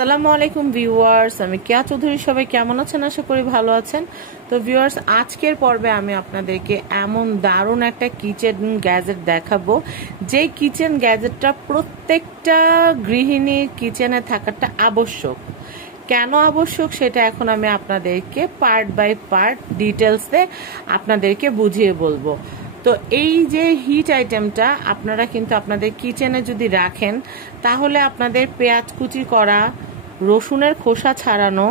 আসসালামু আলাইকুম ভিউয়ার্স, আমি কেয়া চৌধুরী। সবাই কেমন আছেন? আশা করি ভালো আছেন। তো ভিউয়ার্স, আজকের পর্বে আমি আপনাদেরকে এমন দারুণ একটা কিচেন গ্যাজেট দেখাবো, যে কিচেন গ্যাজেটটা প্রত্যেকটা গৃহিণীর কিচেনে থাকাটা আবশ্যক। কেন আবশ্যক সেটা এখন আমি আপনাদেরকে পার্ট বাই পার্ট ডিটেলসে আপনাদেরকে বুঝিয়ে বলবো। তো এই যে হিট আইটেমটা আপনারা কিন্তু আপনাদের কিচেনে যদি রাখেন, তাহলে আপনাদের পেঁয়াজ কুচি করা, রসুনের খোসা ছাড়ানো,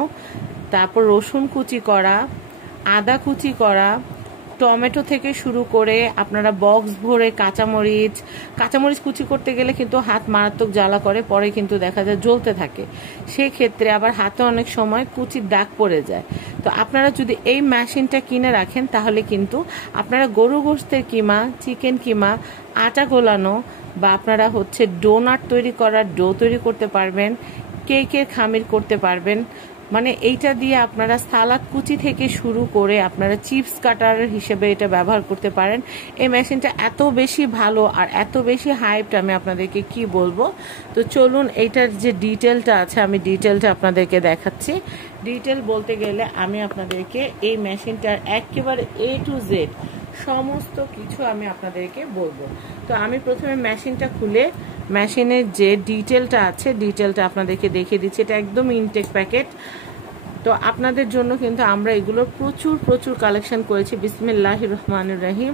তারপর রসুন কুচি করা, আদা কুচি করা, টমেটো থেকে শুরু করে আপনারা বক্স ভরে কাঁচামরিচ কুচি করতে গেলে কিন্তু হাত মারাত্মক জ্বালা করে, পরে কিন্তু দেখা যায় জ্বলতে থাকে। সেক্ষেত্রে আবার হাতে অনেক সময় কুচির দাগ পড়ে যায়। তো আপনারা যদি এই মেশিনটা কিনে রাখেন, তাহলে কিন্তু আপনারা গরু গোশতের কিমা, চিকেন কিমা, আটা গোলানো, বা আপনারা ডোনাট তৈরি করার ডো তৈরি করতে পারবেন, কেকের খামির করতে পারবেন। মানে এইটা দিয়ে আপনারা সালাদ কুচি থেকে শুরু করে আপনারা চিপস কাটার হিসেবে এটা ব্যবহার করতে পারেন। এই মেশিনটা এত বেশি ভালো আর এত বেশি হাইপড, আমি আপনাদেরকে কি বলবো। তো চলুন, এইটার যে ডিটেলটা আছে আমি ডিটেলটা আপনাদেরকে দেখাচ্ছি। ডিটেল বলতে গেলে আমি আপনাদেরকে এই মেশিনটার একেবারে A to Z সমস্ত কিছু আমি আপনাদেরকে বলবো। তো আমি প্রথমে মেশিনটা খুলে মেশিনের যে ডিটেলটা আছে ডিটেলটা আপনাদেরকে দেখিয়ে দিচ্ছি। এটা একদম ইনটেক প্যাকেট। তো আপনাদের জন্য কিন্তু আমরা এগুলোর প্রচুর কালেকশন করেছি। বিসমিল্লাহির রহমানির রহিম।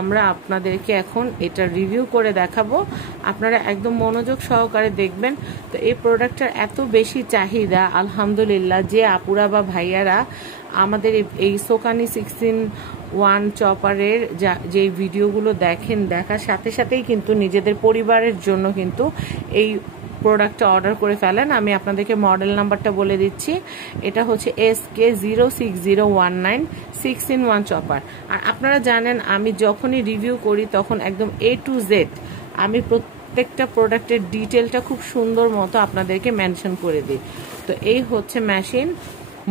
আমরা আপনাদেরকে এখন এটা রিভিউ করে দেখাবো, আপনারা একদম মনোযোগ সহকারে দেখবেন। তো এই প্রোডাক্টটার এত বেশি চাহিদা, আলহামদুলিল্লাহ, যে আপুরা বা ভাইয়ারা আমাদের এই সোকানি 6-in-1 চপারের যে ভিডিওগুলো দেখেন, দেখার সাথে সাথেই কিন্তু নিজেদের পরিবারের জন্য কিন্তু এই প্রোডাক্টটা অর্ডার করে ফেলেন। আমি আপনাদেরকে মডেল নাম্বারটা বলে দিচ্ছি। এটা হচ্ছে SK06019 6-in-1 চপার। আর আপনারা জানেন, আমি যখনই রিভিউ করি তখন একদম A to Z আমি প্রত্যেকটা প্রোডাক্টের ডিটেলটা খুব সুন্দর মতো আপনাদেরকে মেনশন করে দিই। তো এই হচ্ছে মেশিন।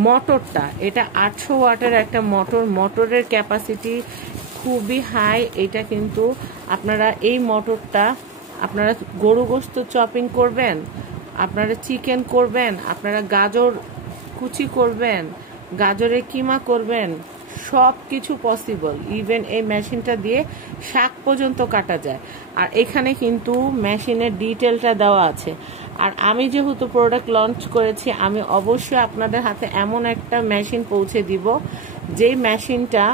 মোটরটা, এটা 800 ওয়াটের একটা মোটরের ক্যাপাসিটি খুবই হাই। এটা কিন্তু আপনারা এই মোটরটা আপনারা গরু গোশত চপিং করবেন, আপনারা চিকেন করবেন, আপনারা গাজর কুচি করবেন, গাজরের কিমা করবেন, সব কিছু পসিবল। ইভেন এই মেশিনটা দিয়ে শাক পর্যন্ত কাটা যায়। আর এখানে কিন্তু মেশিনের ডিটেলটা দেওয়া আছে। আর আমি যেহেতু প্রোডাক্ট লঞ্চ করেছি, আমি অবশ্যই আপনাদের হাতে এমন একটা মেশিন পৌঁছে দিব, যেই মেশিনটা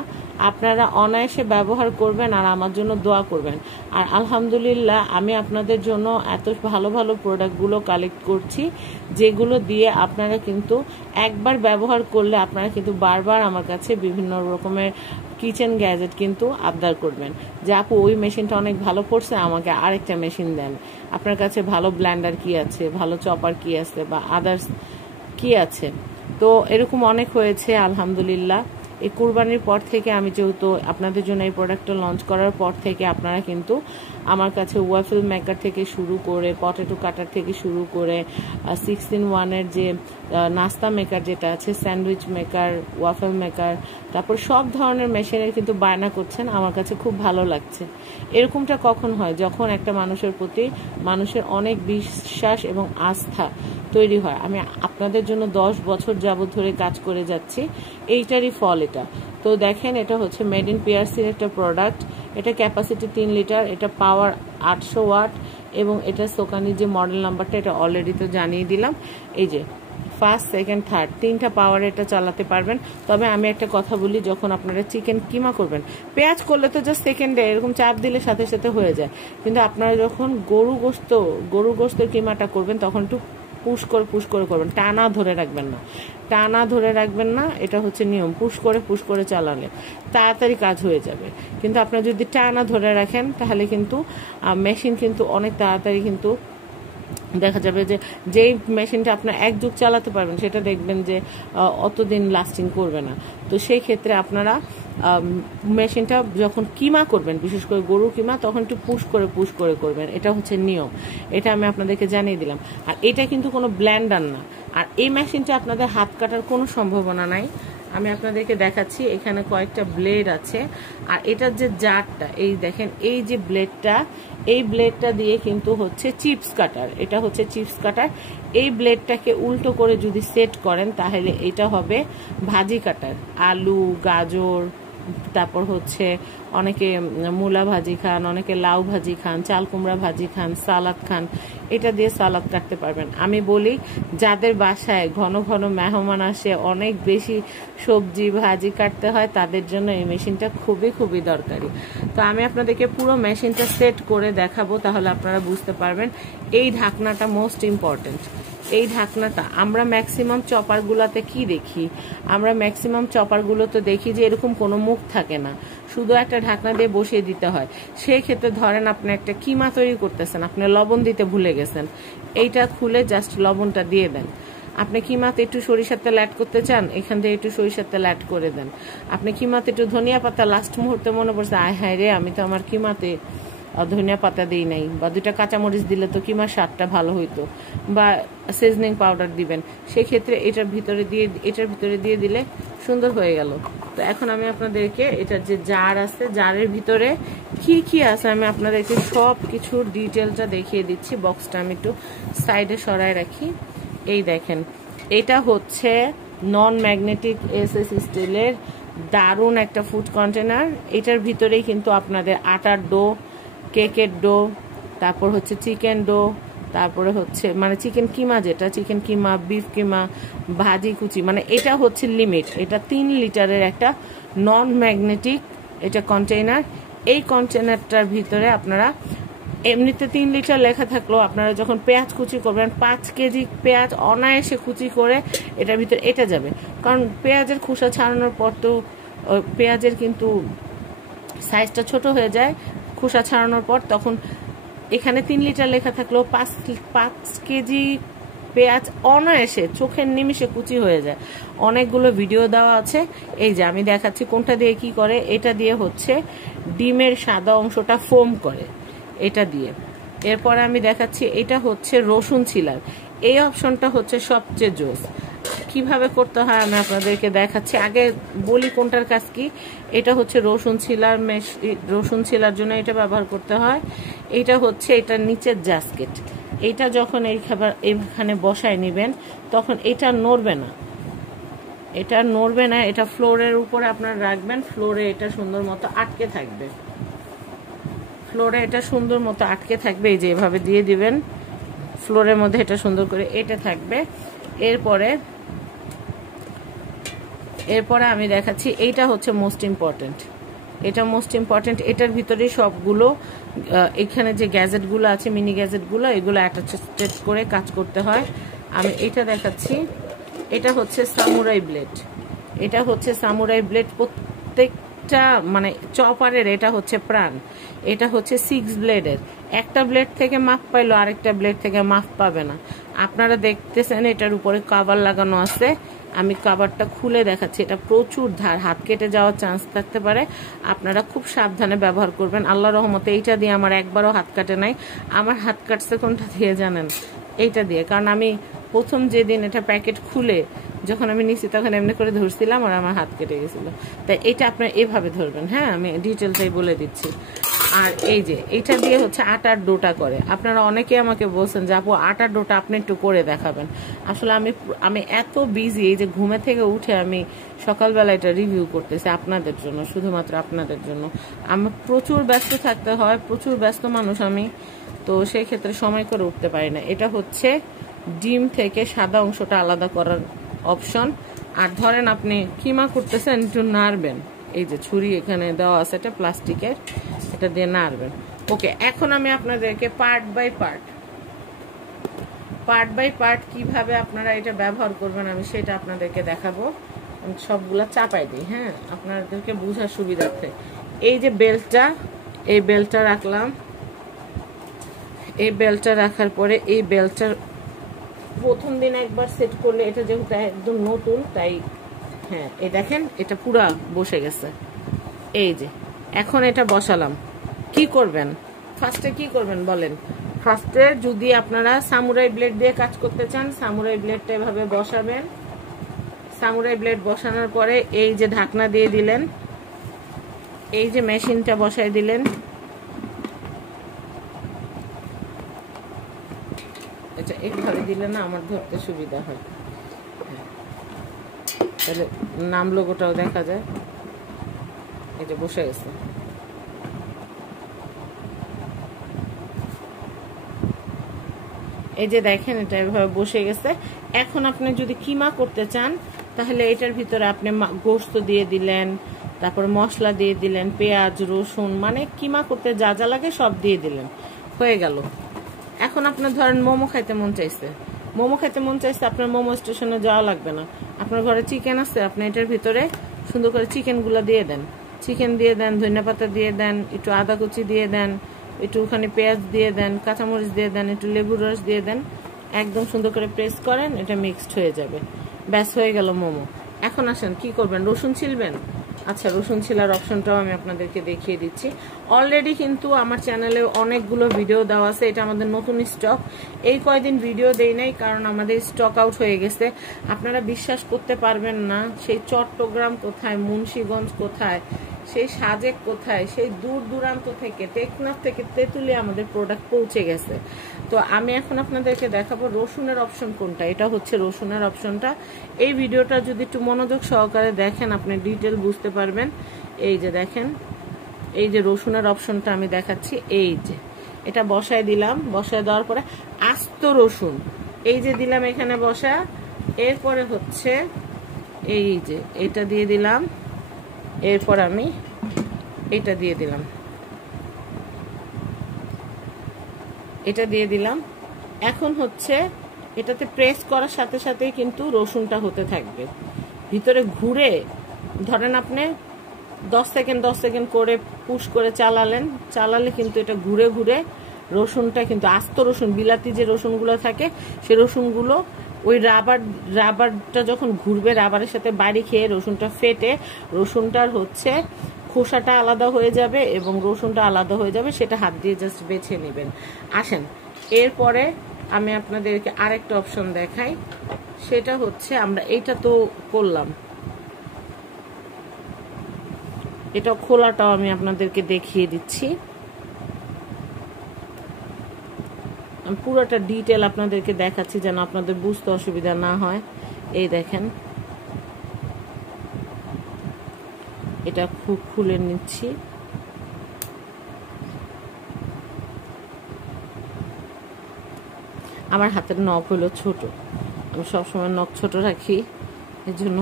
আপনারা অনায়াসে ব্যবহার করবেন আর আমার জন্য দোয়া করবেন। আর আলহামদুলিল্লাহ, আমি আপনাদের জন্য এত ভালো ভালো প্রোডাক্টগুলো কালেক্ট করছি, যেগুলো দিয়ে আপনারা কিন্তু একবার ব্যবহার করলে আপনারা কিন্তু বারবার আমার কাছে বিভিন্ন রকমের কিচেন গ্যাজেট কিন্তু আবদার করবেন, যে আপু ওই মেশিনটা অনেক ভালো পড়ছে, আমাকে আরেকটা মেশিন দেন। আপনার কাছে ভালো ব্লেন্ডার কি আছে, ভালো চপার কি আছে, বা আদার্স কি আছে। তো এরকম অনেক হয়েছে আলহামদুলিল্লাহ। এই কুরবানির পর থেকে আমি যেহেতু আপনাদের জন্য এই প্রোডাক্টটা লঞ্চ করার পর থেকে আপনারা কিন্তু আমার কাছে ওয়াফেল মেকার থেকে শুরু করে, পটেটো কাটার থেকে শুরু করে, 6-in-1-এর যে নাস্তা মেকার যেটা আছে, স্যান্ডউইচ মেকার, ওয়াফেল মেকার, তারপর সব ধরনের মেশিনের কিন্তু বায়না করছেন। আমার কাছে খুব ভালো লাগছে। এরকমটা কখন হয়? যখন একটা মানুষের প্রতি মানুষের অনেক বিশ্বাস এবং আস্থা তৈরি হয়। আমি আপনাদের জন্য 10 বছর যাবত ধরে কাজ করে যাচ্ছি, এইটারই ফল এটা। তো দেখেন, এটা হচ্ছে মেড ইন পিআরসির একটা প্রোডাক্ট। এটা ক্যাপাসিটি 3 লিটার, এটা পাওয়ার 800 ওয়াট, এবং এটা সোকানির যে মডেল নাম্বারটা এটা অলরেডি তো জানিয়ে দিলাম। এই যে ফার্স্ট, সেকেন্ড, থার্ড, 3টা পাওয়ারে এটা চালাতে পারবেন। তবে আমি একটা কথা বলি, যখন আপনারা চিকেন কিমা করবেন, পেঁয়াজ করলে তো জাস্ট সেকেন্ডে এরকম চাপ দিলে সাথে সাথে হয়ে যায়, কিন্তু আপনারা যখন গরু গোশতের কিমাটা করবেন, তখন একটু পুশ করে করবেন, টানা ধরে রাখবেন না। এটা হচ্ছে নিয়ম। পুশ করে চালালে তাড়াতাড়ি কাজ হয়ে যাবে। কিন্তু আপনারা যদি টানা ধরে রাখেন, তাহলে কিন্তু মেশিন কিন্তু অনেক তাড়াতাড়ি কিন্তু দেখা যাবে যে যেই মেশিনটা আপনার এক যুগ চালাতে পারবেন, সেটা দেখবেন যে অতদিন লাস্টিং করবে না। তো সেই ক্ষেত্রে আপনারা মেশিনটা যখন কিমা করবেন, বিশেষ করে গরু কিমা, তখন একটু পুশ করে করবেন। এটা হচ্ছে নিয়ম। এটা আমি আপনাদেরকে জানিয়ে দিলাম। আর এটা কিন্তু কোনো ব্লেন্ডার না। আর এই মেশিনটা আপনাদের হাত কাটার কোনো সম্ভাবনা নাই। আমি আপনাদেরকে দেখাচ্ছি, এখানে কয়েকটা ব্লেড আছে। আর এটার যে জারটা, এই দেখেন, এই যে ব্লেডটা, এই ব্লেডটা দিয়ে কিন্তু হচ্ছে চিপস কাটার, এটা হচ্ছে চিপস কাটার। এই ব্লেডটাকে উল্টো করে যদি সেট করেন তাহলে এটা হবে ভাজি কাটার। আলু, গাজর, তারপর হচ্ছে অনেকে মূলা ভাজি খান, অনেকে লাউ ভাজি খান, চাল কুমড়া ভাজি খান, সালাদ খান, এটা দিয়ে সালাদ কাটতে পারবেন। আমি বলি যাদের বাসায় ঘন ঘন মেহমান আসে, অনেক বেশি সবজি ভাজি কাটতে হয়, তাদের জন্য এই মেশিনটা খুবই খুবই দরকারি। তো আমি আপনাদেরকে পুরো মেশিনটা সেট করে দেখাবো, তাহলে আপনারা বুঝতে পারবেন। এই ঢাকনাটা মোস্ট ইম্পর্টেন্ট। এই ঢাকনাটা আমরা ম্যাক্সিমাম চপারগুলোতে কি দেখি, আমরা ম্যাক্সিমাম চপারগুলোতে দেখি যে এরকম কোনো মুখ থাকে না, শুধু একটা ঢাকনা দিয়ে বসিয়ে দিতে হয়। সেই ক্ষেত্রে ধরেন আপনি একটা কিমা তৈরি করতেছেন, আপনি লবণ দিতে ভুলে গেছেন, এইটা খুলে জাস্ট লবণটা দিয়ে দেন। আপনি কিমাতে একটু সরিষার তেল অ্যাড করতে চান, এখান থেকে একটু সরিষার তেল অ্যাড করে দেন। আপনি কিমাতে একটু ধনিয়া পাতা লাস্ট মুহূর্তে মনে পড়ছে, আয় হায় রে, আমি তো আমার কিমাতে ধনিয়া পাতা দিই নাই, বা 2টা কাঁচামরিচ দিলে তো কিমার স্বাদটা ভালো হইতো, বা সিজনিং পাউডার দিবেন, সেক্ষেত্রে এটার ভিতরে দিয়ে দিলে সুন্দর হয়ে গেল। তো এখন আমি আপনাদেরকে এটার যে জার আছে, জারের ভিতরে কি কি আছে আমি আপনাদেরকে সব কিছুর ডিটেলটা দেখিয়ে দিচ্ছি। বক্সটা আমি একটু সাইডে সরায় রাখি। এই দেখেন, এটা হচ্ছে নন ম্যাগনেটিক এসএস স্টিলের দারুণ একটা ফুড কন্টেনার। এটার ভিতরেই কিন্তু আপনাদের আটার ডো, কেকের ডো, তারপর হচ্ছে চিকেন ডো, তারপরে হচ্ছে মানে চিকেন কিমা, যেটা চিকেন কিমা, বিফ কিমা, ভাজি কুচি, মানে এটা হচ্ছে লিমিট। এটা 3 লিটারের একটা নন ম্যাগনেটিক এটা কন্টেইনার। এই কন্টেইনারটার ভিতরে আপনারা এমনিতে 3 লিটার লেখা থাকলেও আপনারা যখন পেঁয়াজ কুচি করবেন 5 কেজি পেঁয়াজ অনায়াসে কুচি করে এটার ভিতরে এটা যাবে। কারণ পেঁয়াজের খোসা ছাড়ানোর পর তো পেঁয়াজের কিন্তু সাইজটা ছোট হয়ে যায় খোসা ছাড়ানোর পর, তখন এখানে 3 লিটার লেখা থাকলেও 5 কেজি পেঁয়াজ অনায়াসে চোখের নিমিষে কুচি হয়ে যায়। অনেকগুলো ভিডিও দেওয়া আছে, এই যে আমি দেখাচ্ছি কোনটা দিয়ে কি করে। এটা দিয়ে হচ্ছে ডিমের সাদা অংশটা ফোম করে, এটা দিয়ে। এরপরে আমি দেখাচ্ছি এটা হচ্ছে রসুন ছিলার। এই অপশনটা হচ্ছে সবচেয়ে জোস। কিভাবে করতে হয় আমি আপনাদেরকে দেখাচ্ছি। আগে বলি কোনটার কাজ কি। এটা হচ্ছে রসুন ছিলার জন্য এটা ব্যবহার করতে হয়। এটা হচ্ছে এটার নিচের জাস্কেট। এটা যখন এখানে বসায় নেবেন তখন এটা নড়বে না, এটা ফ্লোরের উপরে আপনার রাখবেন, ফ্লোরে এটা সুন্দর মতো আটকে থাকবে, এই যে এভাবে দিয়ে দিবেন ফ্লোরের মধ্যে, এটা সুন্দর করে এটা থাকবে। এরপরে আমি দেখাচ্ছি এইটা হচ্ছে মোস্ট ইম্পর্টেন্ট। এটার ভিতরে সবগুলো এখানে যে গ্যাজেটগুলো আছে, মিনি গ্যাজেটগুলো, এগুলো অ্যাটাচড করে কাজ করতে হয়। আমি এটা দেখাচ্ছি। এটা হচ্ছে সামুরাই ব্লেড। প্রত্যেকটা মানে চপারের এটা হচ্ছে প্রাণ। এটা হচ্ছে 6 ব্লেডের। একটা ব্লেড থেকে মাপ পাইলো, আরেকটা ব্লেড থেকে মাপ পাবে না। আপনারা দেখতেছেন এটার উপরে কভার লাগানো আছে, আমি কভারটা খুলে দেখাচ্ছি। এটা প্রচুর ধার, হাত কেটে যাওয়ার চান্স থাকতে পারে, আপনারা খুব সাবধানে ব্যবহার করবেন। আল্লাহর রহমতে এইটা দিয়ে আমার একবারও হাত কাটে নাই। আমার হাত কাটছে কোনটা দিয়ে জানেন? এইটা দিয়ে। কারণ আমি প্রথম যেদিন এটা প্যাকেট খুলে যখন আমি নিচ্ছি তখন এমনি করে ধরছিলাম আর আমার হাত কেটে গেছিল। তাই এটা আপনারা এভাবে ধরবেন। হ্যাঁ, আমি ডিটেলটাই বলে দিচ্ছি। আর এই যে এটা দিয়ে হচ্ছে আটার ডোটা করে। আপনারা অনেকে আমাকে বলছেন যে আপু আটার ডোটা আপনি একটু করে দেখাবেন। আসলে আমি এত বিজি, এই যে ঘুমে থেকে উঠে আমি সকালবেলা এটা রিভিউ করতেছি আপনাদের জন্য, শুধুমাত্র আপনাদের জন্য। আমার প্রচুর ব্যস্ত থাকতে হয়, প্রচুর ব্যস্ত মানুষ আমি, তো সেই ক্ষেত্রে সময় করে উঠতে পারি না। এটা হচ্ছে ডিম থেকে সাদা অংশটা আলাদা করার অপশন। আর ধরেন আপনি কিমা করতেছেন, একটু নাড়বেন, এই যে ছুরি এখানে দেওয়া আছে, এটা প্লাস্টিকের, এটা দিয়ে নাড়বেন। ওকে, এখন আমি আপনাদেরকে পার্ট বাই পার্ট কিভাবে আপনারা এটা ব্যবহার করবেন আমি সেটা আপনাদেরকে দেখাবো। সবগুলা চাপাই দিই, হ্যাঁ, আপনাদেরকে বোঝার সুবিধার্থে। এই যে এই বেল্টটা রাখলাম। এই বেল্টটা রাখার পরে এই বেল্টটার প্রথম দিন একবার সেট করলে, এটা যেহেতু একদম নতুন তাই, হ্যাঁ, এই দেখেন এটা পুরা বসে গেছে। এই যে এখন এটা বসালাম। কি করবেন ফার্স্টে, বলেন? ফার্স্টে যদি আপনারা সামুরাই ব্লেড দিয়ে কাজ করতে চান, সামুরাই ব্লেডটা এভাবে বসাবেন, সামুরাই ব্লেড বসানোর পরে এই যে ঢাকনা দিয়ে দিলেন, এই যে মেশিনটা বসাই দিলেন, এটা এইভাবে দিলে না আমার ধরতে সুবিধা হয়, তাহলে নাম লোগোটাও দেখা যায়। এই যে বসে গেছে। এই যে দেখেন এটা এভাবে বসে গেছে। এখন আপনি যদি কিমা করতে চান তাহলে এটার ভিতরে আপনি গোশত দিয়ে দিলেন, তারপরে মশলা দিয়ে দিলেন, পেঁয়াজ রসুন, মানে কিমা করতে যা যা লাগে সব দিয়ে দিলেন, হয়ে গেল। এখন আপনার ধরেন মোমো খাইতে মন চাইছে, আপনার মোমো স্টেশনে যাওয়া লাগবে না, আপনার ঘরে চিকেন আছে, আপনি এটার ভিতরে সুন্দর করে চিকেনগুলো দিয়ে দেন, চিকেন দিয়ে দেন, ধনিয়াপাতা দিয়ে দেন, একটু আদা কুচি দিয়ে দেন, একটুখানি পেঁয়াজ দিয়ে দেন, কাঁচামরিচ দিয়ে দেন, একটু লেবুর রস দিয়ে দেন, একদম সুন্দর করে প্রেস করেন, এটা মিক্সড হয়ে যাবে, ব্যাস হয়ে গেল মোমো। এখন আসেন কি করবেন, রসুন ছিলবেন। আচ্ছা, রসুন ছিলার অপশনটাও আমি আপনাদেরকে দেখিয়ে দিচ্ছি। অলরেডি কিন্তু আমার চ্যানেলে অনেকগুলো ভিডিও দেওয়া আছে, এটা আমাদের নতুন স্টক। এই কয়দিন ভিডিও দেই নাই কারণ আমাদের স্টক আউট হয়ে গেছে। আপনারা বিশ্বাস করতে পারবেন না, সেই চট্টগ্রাম কোথায়, মুন্সিগঞ্জ কোথায়, সেই সাজেক কোথায়, সেই দূর দূরান্ত থেকে, টেকনাফ থেকে তেঁতুলিয়া আমাদের প্রোডাক্ট পৌঁছে গেছে। তো আমি এখন আপনাদেরকে দেখাবো রসুনের অপশন কোনটা। এটা হচ্ছে রসুনের অপশনটা। এই ভিডিওটা যদি একটু মনোযোগ সহকারে দেখেন আপনি ডিটেল বুঝতে পারবেন। এই যে দেখেন, এই যে রসুনের অপশনটা আমি দেখাচ্ছি, এই যে এটা বসায় দিলাম, বসায় দেওয়ার পরে আস্ত রসুন এই যে দিলাম এখানে বসা, এরপরে হচ্ছে এই যে এটা দিয়ে দিলাম, এরপর আমি এটা দিয়ে দিলাম, এটা দিয়ে দিলাম। এখন হচ্ছে এটাতে প্রেস করার সাথে সাথেই কিন্তু রসুনটা হতে থাকবে, ভিতরে ঘুরে ধরেন আপনি 10 সেকেন্ড করে পুশ করে চালালে কিন্তু এটা ঘুরে ঘুরে রসুনটা কিন্তু আস্ত রসুন, বিলাতি যে রসুনগুলো থাকে সে রসুনগুলো ওই রাবারটা যখন ঘুরবে, রাবারের সাথে বাড়ি খেয়ে রসুনটা ফেটে রসুনটার হচ্ছে খোসাটা আলাদা হয়ে যাবে এবং রসুনটা আলাদা হয়ে যাবে, সেটা হাত দিয়ে জাস্ট বেছে নেবেন। আসেন, এরপরে আমি আপনাদেরকে আরেকটা অপশন দেখাই, সেটা হচ্ছে আমরা এইটা তো করলাম, এটা খোলাটাও আমি আপনাদেরকে দেখিয়ে দিচ্ছি। আমি পুরোটা ডিটেল আপনাদেরকে দেখাচ্ছি যেন আপনাদের বুঝতে অসুবিধা না হয়। এই দেখেন, এটা খুব খুলে নিচ্ছি। আমার হাতের নখ হলো ছোট, আমি সবসময় নখ ছোট রাখি, এর জন্য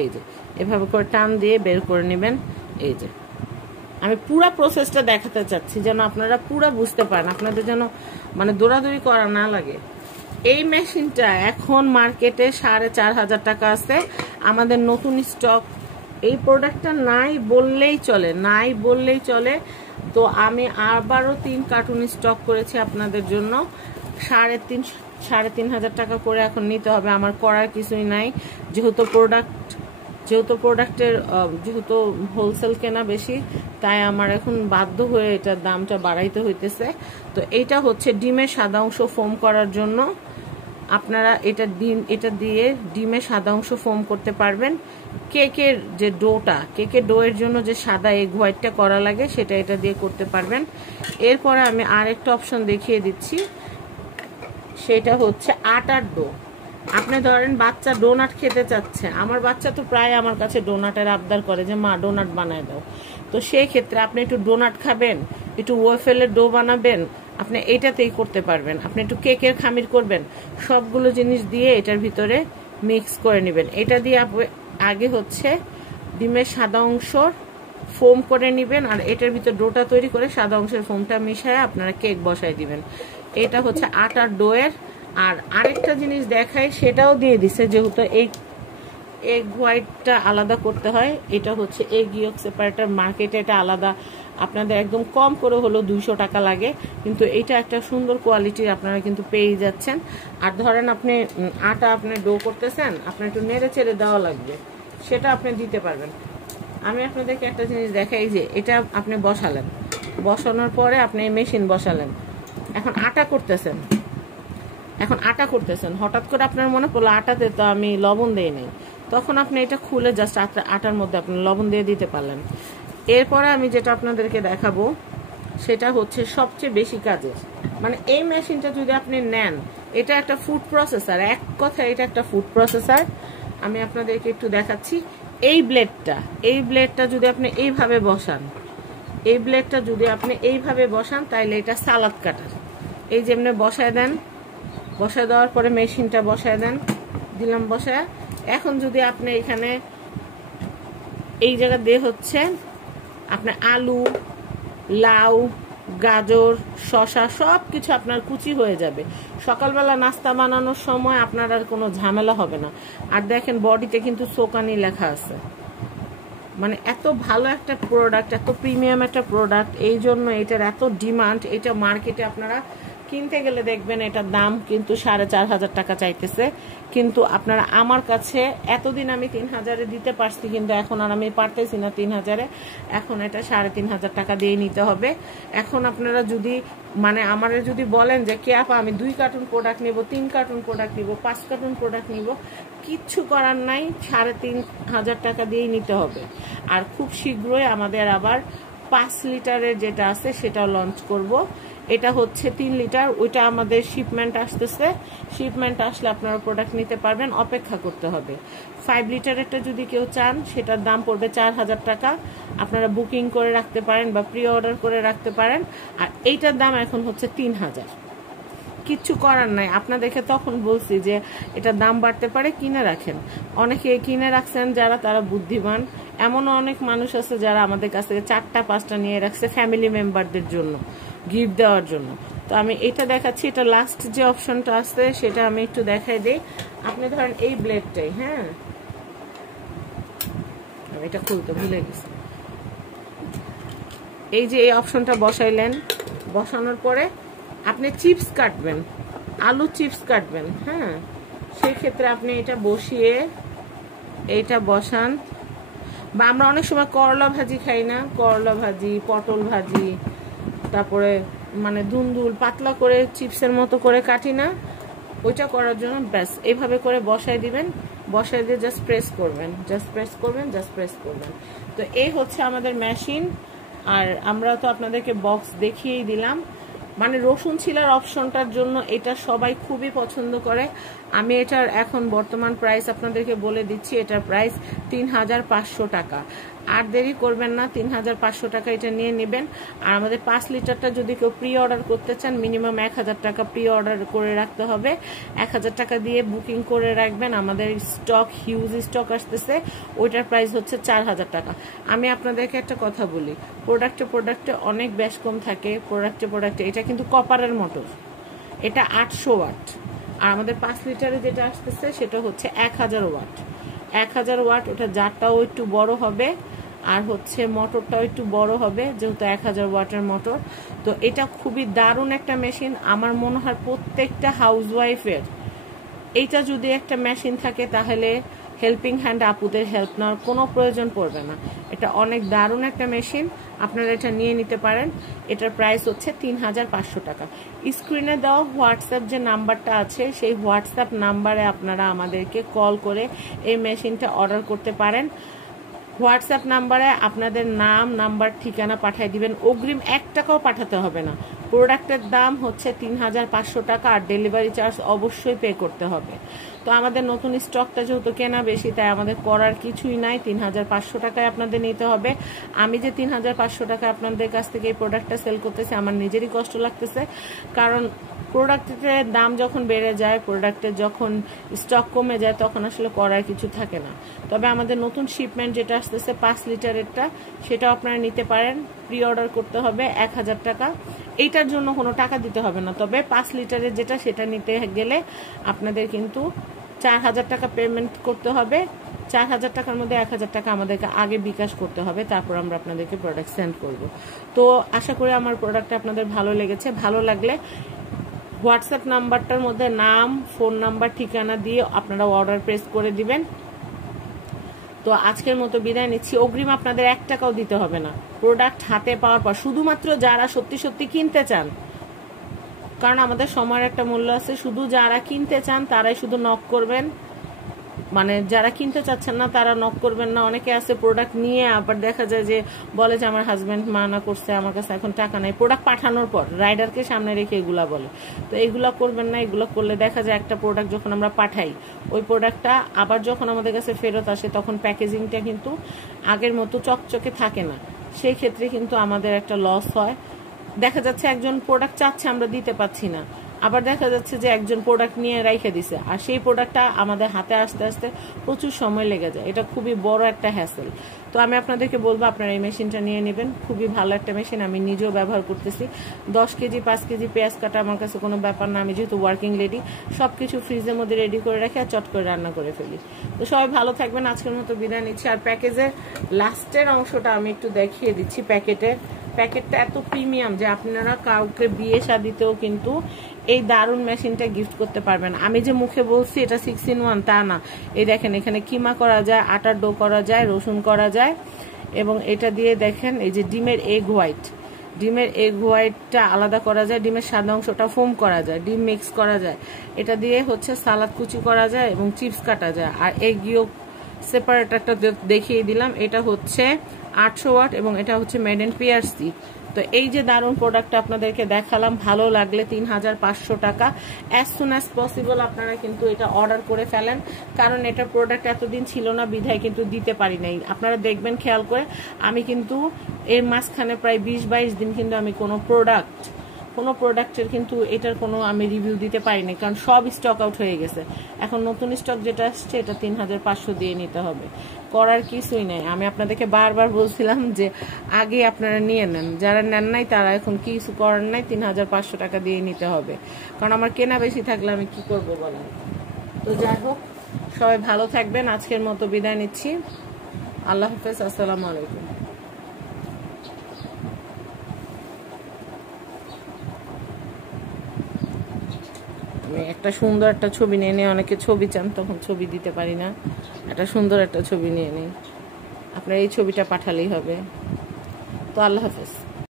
এই যে এভাবে করে টান দিয়ে বের করে নেবেন। এই যে আমি পুরো প্রসেসটা দেখাতে চাচ্ছি যেন আপনারা পুরো বুঝতে পারেন, আপনাদের যেন মানে দৌড়াদৌড়ি করা না লাগে। এই মেশিনটা এখন মার্কেটে 4,500 টাকা আছে, আমাদের নতুন স্টক। এই প্রোডাক্টটা নাই বললেই চলে। তো আমি আবারও 3 কার্টুন স্টক করেছি আপনাদের জন্য। 3,500 টাকা করে এখন নিতে হবে, আমার করার কিছুই নাই। যেহেতু প্রোডাক্টের যেহেতু হোলসেল কেনা বেশি, তাই আমার এখন বাধ্য হয়ে এটার দামটা বাড়াইতে হইতেছে। তো এইটা হচ্ছে ডিমের সাদা অংশ ফোম করার জন্য। আপনারা এটা দিয়ে ডিমের সাদা অংশ ফোম করতে পারবেন। কেকের যে কেকের ডোয়ের জন্য যে সাদা এগ হোয়াইটটা করা লাগে সেটা এটা দিয়ে করতে পারবেন। এরপরে আমি আরেকটা অপশন দেখিয়ে দিচ্ছি, সেটা হচ্ছে আটার ডো। আপনি ধরেন বাচ্চা ডোনাট খেতে চাচ্ছে, আমার বাচ্চা তো প্রায় আমার কাছে ডোনাটের আবদার করে যে মা ডোনাট বানায় দাও। তো সেই ক্ষেত্রে আপনি একটু ডোনাট খাবেন, একটু ওয়েফেলের ডো বানাবেন, আপনি এটাতেই করতে পারবেন। আপনি একটু কেকের খামির করবেন, সবগুলো জিনিস দিয়ে এটার ভিতরে মিক্স করে নেবেন। এটা দিয়ে আগে হচ্ছে ডিমের সাদা অংশ ফোম করে নেবেন, আর এটার ভিতর ডোটা তৈরি করে সাদা অংশের ফোমটা মিশায় আপনারা কেক বসায় দিবেন। এটা হচ্ছে আটার ডোয়ের। আর আরেকটা জিনিস দেখাই, সেটাও দিয়ে দিছে, যেহেতু এগ হোয়াইটটা আলাদা করতে হয়। এটা হচ্ছে এগ ইয়ক সেপারেটর, মার্কেটে এটা আলাদা, আপনাদের একদম কম করে হলো 200 টাকা লাগে, কিন্তু এটা একটা সুন্দর কোয়ালিটির আপনারা কিন্তু পেয়ে যাচ্ছেন। আর ধরেন আপনি আপনি ডো করতেছেন, আপনার একটু নেড়ে চেড়ে দেওয়া লাগবে, সেটা আপনি দিতে পারবেন। আমি আপনাদেরকে একটা জিনিস দেখাই, যে এটা আপনি বসানোর পরে আপনি মেশিন বসালেন, এখন আটা করতেছেন, এখন আটা করতেছেন, হঠাৎ করে আপনার মনে পড়লো আটাতে তো আমি লবণ দেই নাই, তখন আপনি এটা খুলে জাস্ট আটার মধ্যে আপনি লবণ দিয়ে দিতে পারলেন। এরপরে আমি যেটা আপনাদেরকে দেখাবো সেটা হচ্ছে সবচেয়ে বেশি কাজের, মানে এই মেশিনটা যদি আপনি নেন, এটা একটা ফুড প্রসেসর, এক কথা এটা একটা ফুড প্রসেসর। আমি আপনাদেরকে একটু দেখাচ্ছি। এই ব্লেডটা যদি আপনি এইভাবে বসান, এই ব্লেডটা যদি আপনি এইভাবে বসান, তাইলে এটা সালাদ কাটার। এই যেমনি বসায় দেন, বসায় দেওয়ার পরে মেশিনটা বসায় দেন, দিলাম বসায়। এখন যদি আপনি এখানে এই জায়গা দিয়ে হচ্ছে আপনার আলু, লাউ, গাজর, শসা সব কিছু আপনার কুচি হয়ে যাবে। সকালবেলা নাস্তা বানানোর সময় আপনার আর কোনো ঝামেলা হবে না। আর দেখেন বডিতে কিন্তু সোকানি লেখা আছে, মানে এত ভালো একটা প্রোডাক্ট, এত প্রিমিয়াম একটা প্রোডাক্ট, এই জন্য এটার এত ডিমান্ড। এটা মার্কেটে আপনারা কিনতে গেলে দেখবেন এটার দাম কিন্তু 4,500 টাকা চাইতেছে, কিন্তু আপনারা আমার কাছে এতদিন আমি 3,000-এ দিতে পারছি, কিন্তু এখন আর আমি পারতেছি না 3,000-এ, এখন এটা 3,500 টাকা দিয়ে নিতে হবে। এখন আপনারা যদি মানে আমারে যদি বলেন যে কে আপা আমি 2 কার্টুন প্রোডাক্ট নিব, 3 কার্টুন প্রোডাক্ট নিব, 5 কার্টুন প্রোডাক্ট নিব, কিচ্ছু করার নাই, 3,500 টাকা দিয়েই নিতে হবে। আর খুব শীঘ্রই আমাদের আবার 5 লিটারের যেটা আছে সেটাও লঞ্চ করব। এটা হচ্ছে 3 লিটার, ওইটা আমাদের শিপমেন্ট আসতেছে, শিপমেন্ট আসলে আপনারা প্রোডাক্ট নিতে পারবেন, অপেক্ষা করতে হবে। 5 লিটারেরটা যদি কেউ চান সেটার দাম পড়বে 4,000 টাকা, আপনারা বুকিং করে রাখতে পারেন বা প্রি অর্ডার করে রাখতে পারেন। আর এইটার দাম এখন হচ্ছে 3,000। কিচ্ছু করার নাই, আপনাদেরকে তখন বলছি যে এটার দাম বাড়তে পারে, কিনে রাখেন। অনেকে কিনে রাখছেন যারা, তারা বুদ্ধিমান। এমনও অনেক মানুষ আছে যারা আমাদের কাছ থেকে 4টা-5টা নিয়ে রাখছে ফ্যামিলি মেম্বারদের জন্য, গিফট দেওয়ার জন্য। তো আমি এটা দেখাচ্ছি, এটা লাস্ট যে অপশনটা আছে সেটা আমি একটু দেখাই দিই। আপনি ধরেন এই ব্লেডটাই, হ্যাঁ আমি এটা খুলতে ভুলে গেছি। এই যে এই অপশনটা বসাইলেন, বসানোর পরে আপনি চিপস কাটবেন, আলু চিপস কাটবেন, হ্যাঁ সেই ক্ষেত্রে আপনি এটা বসিয়ে এইটা বসান। বা আমরা অনেক সময় করলা ভাজি খাই না, করলা ভাজি, পটল ভাজি, তারপরে মানে দুন্দুল পাতলা করে চিপসের মতো করে কাটি না, ওইটা করার জন্য ব্যাস এইভাবে করে বসাই দিবেন, বসাই দিয়ে জাস্ট প্রেস করবেন, জাস্ট প্রেস করবেন, জাস্ট প্রেস করবেন। তো এই হচ্ছে আমাদের মেশিন। আর আমরা তো আপনাদেরকে বক্স দেখিয়েই দিলাম। মানে রসুন ছিলার অপশনটার জন্য এটা সবাই খুবই পছন্দ করে। আমি এটার এখন বর্তমান প্রাইস আপনাদেরকে বলে দিচ্ছি, এটার প্রাইস 3,500 টাকা। আর দেরি করবেন না, 3,500 টাকা এটা নিয়ে নেবেন। আর আমাদের 5 লিটারটা যদি কেউ প্রি অর্ডার করতে চান, মিনিমাম 1,000 টাকা প্রি অর্ডার করে রাখতে হবে। 1,000 টাকা দিয়ে বুকিং করে রাখবেন। আমাদের স্টক হিউজ স্টক আসতেছে, ওইটার প্রাইস হচ্ছে 4,000 টাকা। আমি আপনাদেরকে একটা কথা বলি, প্রোডাক্টে অনেক বেশ কম থাকে, প্রোডাক্টে এটা কিন্তু কপারের মোটর, এটা 800 ওয়াট। আর আমাদের 5 লিটারে যেটা আসতেছে সেটা হচ্ছে 1,000 ওয়াট। 1,000 ওয়াট, ওটা জারটাও একটু বড় হবে আর হচ্ছে মোটরটাও একটু বড় হবে, যেহেতু 1,000 ওয়াটের মোটর। তো এটা খুবই দারুণ একটা মেশিন। আমার মনে হয় প্রত্যেকটা হাউসওয়াইফের এইটা যদি একটা মেশিন থাকে তাহলে হেল্পিং হ্যান্ড আপুদের হেল্প নেওয়ার কোনো প্রয়োজন পড়বে না। এটা অনেক দারুণ একটা মেশিন, আপনারা এটা নিয়ে নিতে পারেন। এটার প্রাইস হচ্ছে 3,500 টাকা। স্ক্রিনে দেওয়া হোয়াটসঅ্যাপ যে নাম্বারটা আছে সেই হোয়াটসঅ্যাপ নাম্বারে আপনারা আমাদেরকে কল করে এই মেশিনটা অর্ডার করতে পারেন। হোয়াটসঅ্যাপ নাম্বারে আপনাদের নাম, নাম্বার, ঠিকানা পাঠিয়ে দিবেন। অগ্রিম 1 টাকাও পাঠাতে হবে না। প্রোডাক্টের দাম হচ্ছে 3,500 টাকা, আর ডেলিভারি চার্জ অবশ্যই পে করতে হবে। তো আমাদের নতুন স্টকটা যেহেতু কেনা বেশি, তাই আমাদের করার কিছুই নাই, 3,500 টাকায় আপনাদের নিতে হবে। আমি যে 3,500 টাকা আপনাদের কাছ থেকে এই প্রোডাক্টটা সেল করতেছি, আমার নিজেরই কষ্ট লাগতেছে, কারণ প্রোডাক্টের দাম যখন বেড়ে যায়, প্রোডাক্টের যখন স্টক কমে যায়, তখন আসলে করার কিছু থাকে না। তবে আমাদের নতুন শিপমেন্ট যেটা আসতেছে 5 লিটারেরটা, সেটাও আপনারা নিতে পারেন। প্রি অর্ডার করতে হবে 1,000 টাকা, এইটার জন্য কোনো টাকা দিতে হবে না। তবে 5 লিটারের যেটা, সেটা নিতে গেলে আপনাদের কিন্তু 4,000 টাকা পেমেন্ট করতে হবে। 4,000 টাকার মধ্যে 1,000 টাকা আমাদেরকে আগে বিকাশ করতে হবে, তারপর আমরা আপনাদেরকে প্রোডাক্ট সেন্ড করব। তো আশা করি আমার প্রোডাক্টটা আপনাদের ভালো লেগেছে। ভালো লাগলে হোয়াটসঅ্যাপ নাম্বারটার মধ্যে নাম, ফোন নাম্বার, ঠিকানা দিয়ে আপনারা অর্ডার প্রেস করে দিবেন। তো আজকের মতো বিদায় নিচ্ছি। অগ্রিম আপনাদের 1 টাকাও দিতে হবে না। প্রোডাক্ট হাতে পাওয়ার পর শুধুমাত্র যারা সত্যি সত্যি কিনতে চান কারণ আমাদের সময়ের একটা মূল্য আছে। শুধু যারা কিনতে চান তারাই শুধু নক করবেন, মানে যারা কিনতে চাচ্ছেন না তারা নক করবেন না। অনেকে আছে প্রোডাক্ট নিয়ে আবার দেখা যায় যে বলে যে আমার হাজব্যান্ড মানা করছে, আমার কাছে এখন টাকা নাই, প্রোডাক্ট পাঠানোর পর রাইডারকে সামনে রেখে এগুলা বলে। তো এইগুলা করবেন না। এগুলো করলে দেখা যায় একটা প্রোডাক্ট যখন আমরা পাঠাই, ওই প্রোডাক্টটা আবার যখন আমাদের কাছে ফেরত আসে তখন প্যাকেজিংটা কিন্তু আগের মতো চকচকে থাকে না। সেই ক্ষেত্রে কিন্তু আমাদের একটা লস হয়। দেখা যাচ্ছে একজন প্রোডাক্ট চাচ্ছে, আমরা দিতে পারছি না, আবার দেখা যাচ্ছে যে একজন প্রোডাক্ট নিয়ে রাইখে দিছে, আর সেই প্রোডাক্টটা আমাদের হাতে আসতে আসতে প্রচুর সময় লেগে যায়। এটা খুবই বড় একটা হ্যাসেল। তো আমি আপনাদেরকে বলবো আপনারা এই মেশিনটা নিয়ে নেবেন। খুবই ভালো একটা মেশিন, আমি নিজেও ব্যবহার করতেছি। 10 কেজি 5 কেজি পেঁয়াজ কাটা আমার কাছে কোনো ব্যাপার না। আমি যেহেতু ওয়ার্কিং লেডি, সব কিছু ফ্রিজের মধ্যে রেডি করে রাখি আর চট করে রান্না করে ফেলি। তো সবাই ভালো থাকবেন, আজকের মতো বিদায় নিচ্ছি। আর প্যাকেজের লাস্টের অংশটা আমি একটু দেখিয়ে দিচ্ছি। প্যাকেটটা এত প্রিমিয়াম যে আপনারা কাউকে বিয়ে শাদিতেও কিন্তু এই দারুণ মেশিনটা গিফট করতে পারবেন। আমি যে মুখে বলছি এটা 6 in 1 তা না। এই দেখেন, এখানে কিমা করা যায়, আটার ডো করা যায়, রসুন করা যায়, এবং এটা দিয়ে দেখেন এই যে ডিমের এগ হোয়াইটটা আলাদা করা যায়, ডিমের সাদা অংশটা ফোম করা যায়, ডিম মিক্স করা যায়। এটা দিয়ে হচ্ছে সালাদ কুচি করা যায় এবং চিপস কাটা যায়। আর এগ ইয়োক সেপারেট একটা দেখিয়ে দিলাম। এটা হচ্ছে 800 ওয়াট এবং এটা হচ্ছে মেড ইন পিআরসি। তো এই যে দারুণ প্রোডাক্টটা আপনাদেরকে দেখালাম, ভালো লাগলে 3500 টাকা অ্যাজ সুন অ্যাজ পসিবল আপনারা কিন্তু এটা অর্ডার করে ফেলেন। কারণ এটা প্রোডাক্ট এতদিন ছিল না বিধায় কিন্তু দিতে পারি নাই। আপনারা দেখবেন খেয়াল করে, আমি কিন্তু এর মাঝখানে প্রায় 20-22 দিন কিন্তু আমি কোনো প্রোডাক্টের কিন্তু এটার কোনো আমি রিভিউ দিতে পারিনি, কারণ সব স্টক আউট হয়ে গেছে। এখন নতুন স্টক যেটা আসছে এটা 3500 দিয়ে নিতে হবে, করার কিছুই নেই। আমি আপনাদেরকে বারবার বলছিলাম যে আগে আপনারা নিয়ে নেন, যারা নেন নাই তারা এখন কিছু করার নাই, 3500 টাকা দিয়ে নিতে হবে। কারণ আমার কেনা বেশি থাকলে আমি কি করব বলেন। তো যাই হোক, সবাই ভালো থাকবেন, আজকের মতো বিদায় নিচ্ছি। আল্লাহ হাফেজ, আসসালামু আলাইকুম। একটা সুন্দর একটা ছবি নিয়ে নিই, অনেকে ছবি চান, তখন ছবি দিতে পারি না। একটা সুন্দর একটা ছবি নিয়ে নিই, আপনার এই ছবিটা পাঠালেই হবে। তো আল্লাহ হাফেজ।